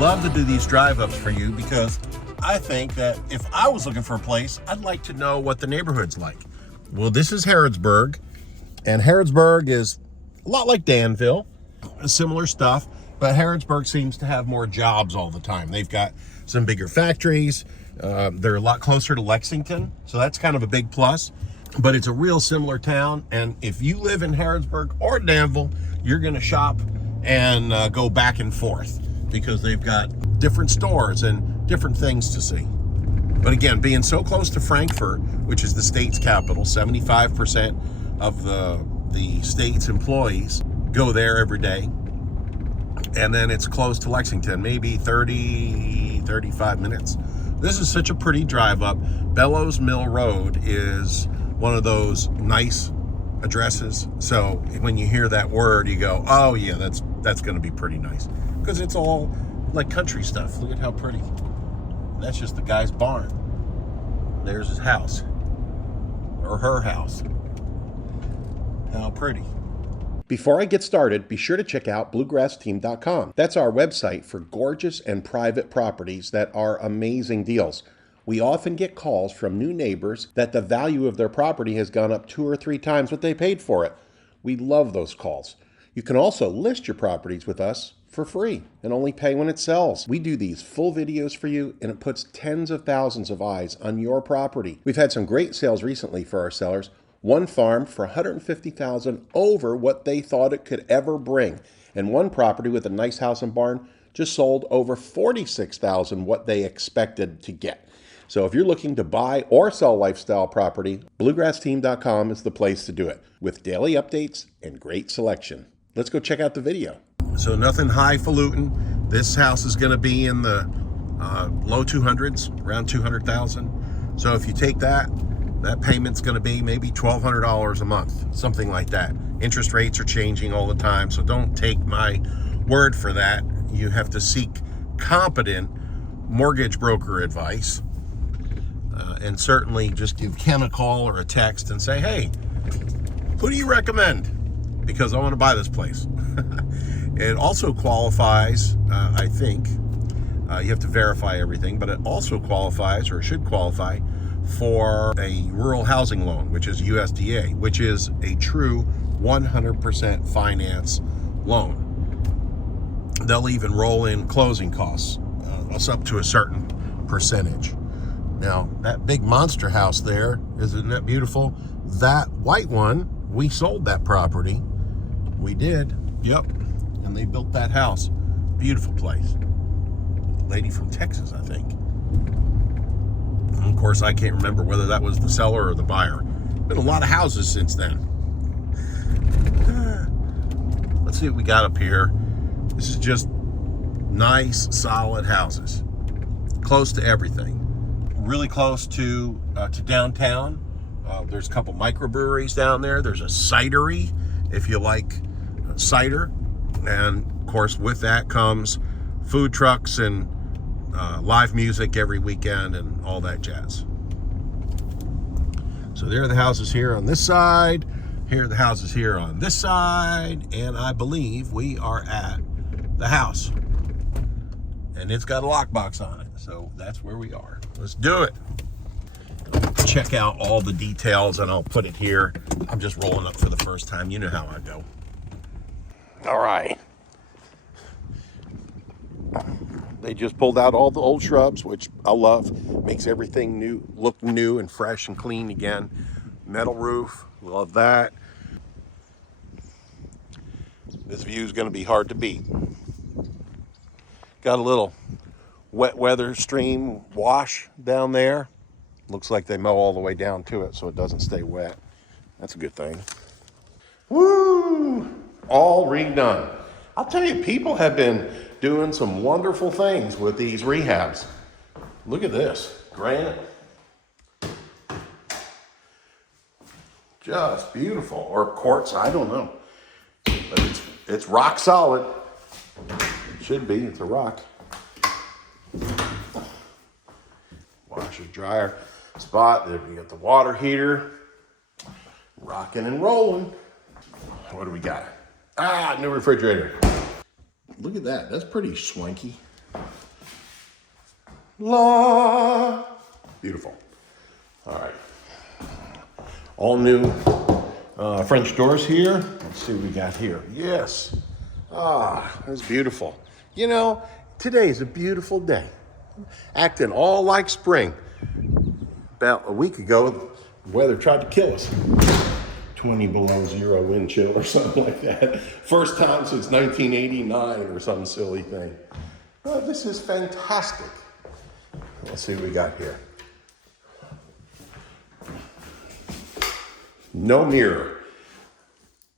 love to do these drive-ups for you because I think that if I was looking for a place, I'd like to know what the neighborhood's like. Well, this is Harrodsburg, and Harrodsburg is a lot like Danville, similar stuff, but Harrodsburg seems to have more jobs all the time. They've got some bigger factories. They're a lot closer to Lexington, so that's kind of a big plus. But it's a real similar town, and if you live in Harrodsburg or Danville, you're going to shop and go back and forth because they've got different stores and different things to see. But again, being so close to Frankfort, which is the state's capital, 75% of the state's employees go there every day. And then it's close to Lexington, maybe 35 minutes. This is such a pretty drive up. Bellows Mill Road is one of those nice addresses. So when you hear that word, you go, oh yeah, that's going to be pretty nice. Because it's all like country stuff. Look at how pretty. That's just the guy's barn. There's his house. Or her house. How pretty. Before I get started, be sure to check out bluegrassteam.com. That's our website for gorgeous and private properties that are amazing deals. We often get calls from new neighbors that the value of their property has gone up 2 or 3 times what they paid for it. We love those calls. You can also list your properties with us for free and only pay when it sells. We do these full videos for you, and it puts tens of thousands of eyes on your property. We've had some great sales recently for our sellers. One farm for $150,000 over what they thought it could ever bring. And one property with a nice house and barn just sold over $46,000 what they expected to get. So if you're looking to buy or sell lifestyle property, bluegrassteam.com is the place to do it with daily updates and great selection. Let's go check out the video. So nothing highfalutin. This house is going to be in the low 200s, around 200,000. So if you take that payment's going to be maybe $1,200 a month, something like that. Interest rates are changing all the time, so don't take my word for that. You have to seek competent mortgage broker advice, and certainly just give Ken a call or a text and say, hey, who do you recommend? Because I want to buy this place. It also qualifies, I think, you have to verify everything, but it also qualifies, or should qualify, for a rural housing loan, which is USDA, which is a true 100% finance loan. They'll even roll in closing costs, up to a certain percentage. Now, that big monster house there, isn't that beautiful? That white one, we sold that property. We did, yep. And they built that house. Beautiful place. Lady from Texas, I think. Of course, I can't remember whether that was the seller or the buyer. Been a lot of houses since then. Let's see what we got up here. This is just nice, solid houses. Close to everything. Really close to downtown. There's a couple microbreweries down there. There's a cidery, if you like cider. And, of course, with that comes food trucks and live music every weekend and all that jazz. So there are the houses here on this side. Here are the houses here on this side. And I believe we are at the house. And it's got a lockbox on it. So that's where we are. Let's do it. Check out all the details and I'll put it here. I'm just rolling up for the first time. You know how I go. All right. They just pulled out all the old shrubs, which I love. Makes everything new, look new and fresh and clean again. Metal roof, love that. This view is going to be hard to beat. Got a little wet weather stream wash down there. Looks like they mow all the way down to it so it doesn't stay wet. That's a good thing. Woo! All redone. I'll tell you, people have been doing some wonderful things with these rehabs. Look at this, granite. Just beautiful, or quartz, I don't know. But it's rock solid. It should be, it's a rock. Washer, dryer spot, there you got the water heater. Rocking and rolling. What do we got? New refrigerator. Look at that, that's pretty swanky. La. Beautiful. All right. All new French doors here. Let's see what we got here. Yes. Ah, that's beautiful. You know, today is a beautiful day. Acting all like spring. About a week ago, the weather tried to kill us. 20 below zero wind chill or something like that. First time since 1989 or some silly thing. Oh, this is fantastic. Let's see what we got here. No mirror.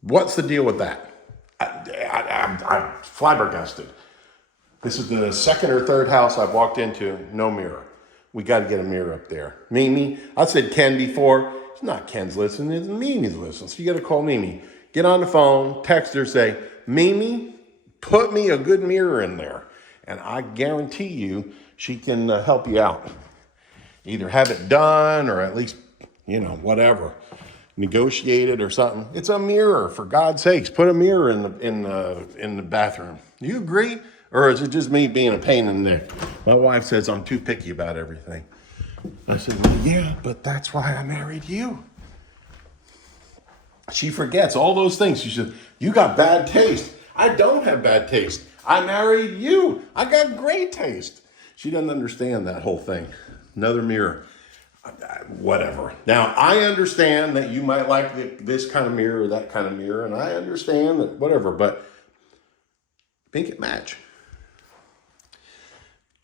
What's the deal with that? I'm flabbergasted. This is the second or third house I've walked into, no mirror. We got to get a mirror up there. Mimi, I said Ken before. It's not Ken's listening, it's Mimi's listening. So you got to call Mimi. Get on the phone, text her, say, Mimi, put me a good mirror in there. And I guarantee you she can help you out. Either have it done or at least, whatever. Negotiate it or something. It's a mirror, for God's sakes. Put a mirror in the bathroom. Do you agree? Or is it just me being a pain in the neck? My wife says I'm too picky about everything. I said, well, yeah, but that's why I married you. She forgets all those things. She said, you got bad taste. I don't have bad taste. I married you. I got great taste. She doesn't understand that whole thing. Another mirror. Whatever. Now, I understand that you might like this kind of mirror or that kind of mirror, and I understand that whatever, but make it match.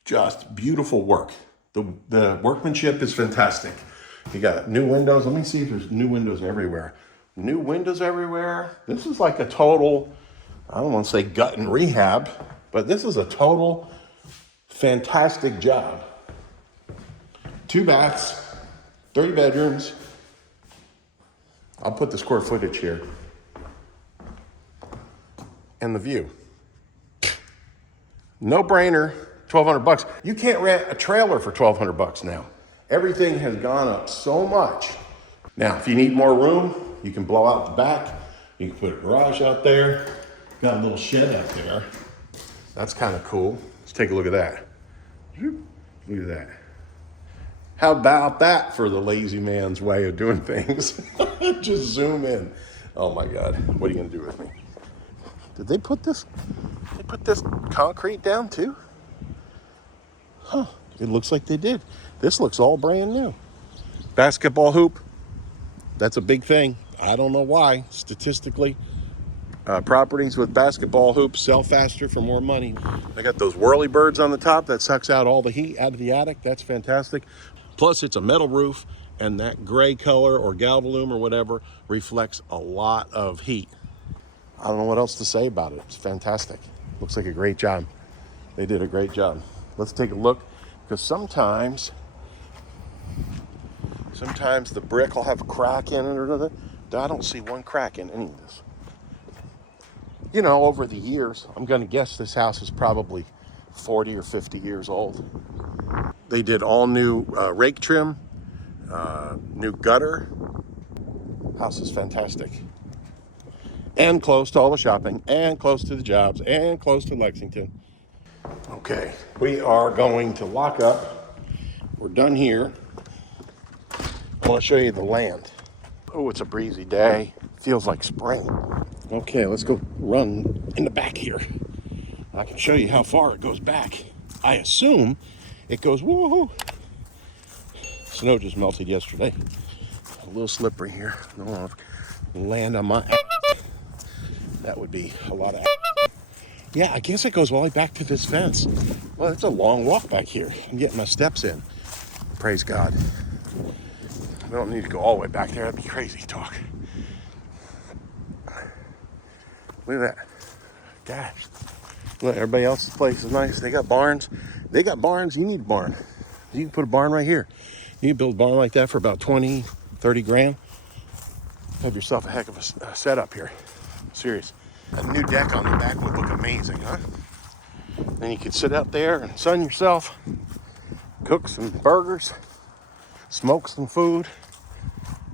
Just beautiful work. The workmanship is fantastic. You got new windows. Let me see if there's new windows everywhere. New windows everywhere. This is like a total, I don't want to say gut and rehab, but this is a total fantastic job. 2 baths, 30 bedrooms. I'll put the square footage here. And the view. No brainer, $1,200. You can't rent a trailer for $1,200 now. Everything has gone up so much. Now, if you need more room, you can blow out the back. You can put a garage out there. Got a little shed out there. That's kind of cool. Let's take a look at that. Look at that. How about that for the lazy man's way of doing things? Just zoom in. Oh my God, what are you gonna do with me? Did they put this concrete down too? Huh, it looks like they did. This looks all brand new. Basketball hoop, that's a big thing. I don't know why, statistically. Properties with basketball hoops sell faster for more money. I got those whirly birds on the top that sucks out all the heat out of the attic. That's fantastic. Plus, it's a metal roof, and that gray color or galvalume or whatever reflects a lot of heat. I don't know what else to say about it. It's fantastic. Looks like a great job. They did a great job. Let's take a look, because sometimes the brick will have a crack in it or another. I don't see one crack in any of this. Over the years, I'm going to guess this house is probably 40 or 50 years old. They did all new rake trim, new gutter. House is fantastic. And close to all the shopping, and close to the jobs, and close to Lexington. Okay, we are going to lock up. We're done here. I want to show you the land. Oh, it's a breezy day. Feels like spring. Okay, let's go run in the back here. I can show you how far it goes back. I assume it goes woohoo. Snow just melted yesterday. A little slippery here. I don't want to land on my ass. That would be a lot of ass. Yeah, I guess it goes all the way back to this fence. Well, it's a long walk back here. I'm getting my steps in. Praise God. I don't need to go all the way back there. That'd be crazy talk. Look at that. Gosh. Look, everybody else's place is nice. They got barns. They got barns. You need a barn. You can put a barn right here. You can build a barn like that for about 20, 30 grand. Have yourself a heck of a setup here. I'm serious. A new deck on the back would look amazing, huh? Then you could sit out there and sun yourself, cook some burgers, smoke some food,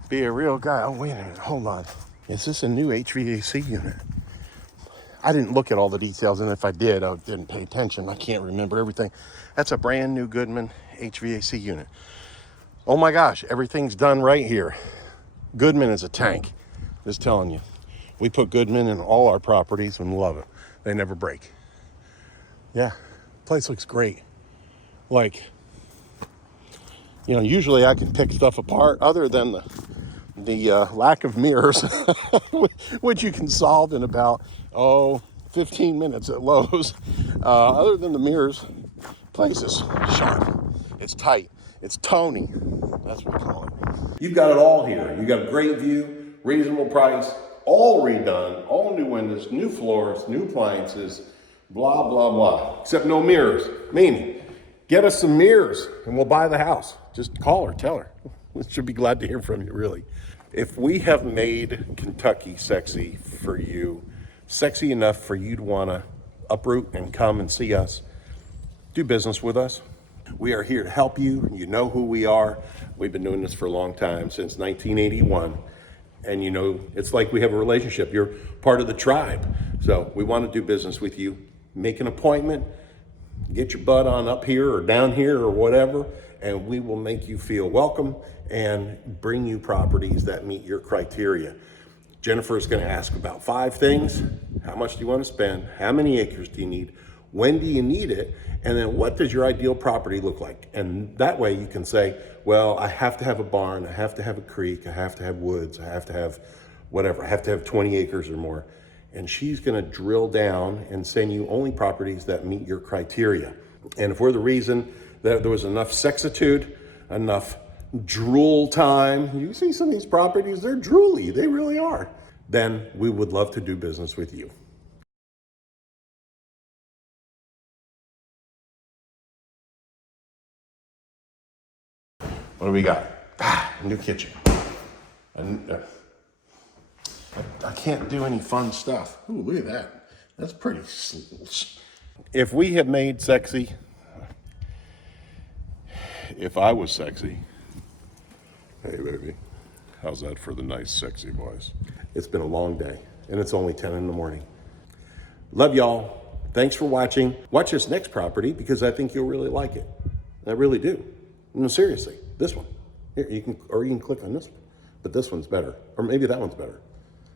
be a real guy. Oh, wait a minute. Hold on. Is this a new HVAC unit? I didn't look at all the details, and if I did, I didn't pay attention. I can't remember everything. That's a brand new Goodman HVAC unit. Oh my gosh, everything's done right here. Goodman is a tank. Just telling you. We put Goodman in all our properties and love it. They never break. Yeah, place looks great. Like, usually I can pick stuff apart other than the lack of mirrors, which you can solve in about, 15 minutes at Lowe's. Other than the mirrors, place is sharp. It's tight. It's Tony. That's what we call it. You've got it all here. You got a great view, reasonable price, all redone, all new windows, new floors, new appliances, blah, blah, blah. Except no mirrors. Meaning, get us some mirrors and we'll buy the house. Just call her, tell her. We should be glad to hear from you, really. If we have made Kentucky sexy for you, sexy enough for you to want to uproot and come and see us, do business with us. We are here to help you. You know who we are. We've been doing this for a long time, since 1981. And it's like we have a relationship. You're part of the tribe. So we want to do business with you. Make an appointment, get your butt on up here or down here or whatever, and we will make you feel welcome and bring you properties that meet your criteria. Jennifer is going to ask about 5 things. How much do you want to spend? How many acres do you need? When do you need it? And then what does your ideal property look like? And that way you can say, well, I have to have a barn, I have to have a creek, I have to have woods, I have to have whatever, I have to have 20 acres or more. And she's gonna drill down and send you only properties that meet your criteria. And if we're the reason that there was enough sexitude, enough drool time, you see some of these properties, they're drooly, they really are, then we would love to do business with you. What do we got? New kitchen. I can't do any fun stuff. Ooh, look at that. That's pretty. If we have made sexy, if I was sexy, hey baby, how's that for the nice sexy voice? It's been a long day and it's only 10 in the morning. Love y'all. Thanks for watching. Watch this next property because I think you'll really like it. I really do. No, seriously, this one. Here, you can click on this one, but this one's better. Or maybe that one's better.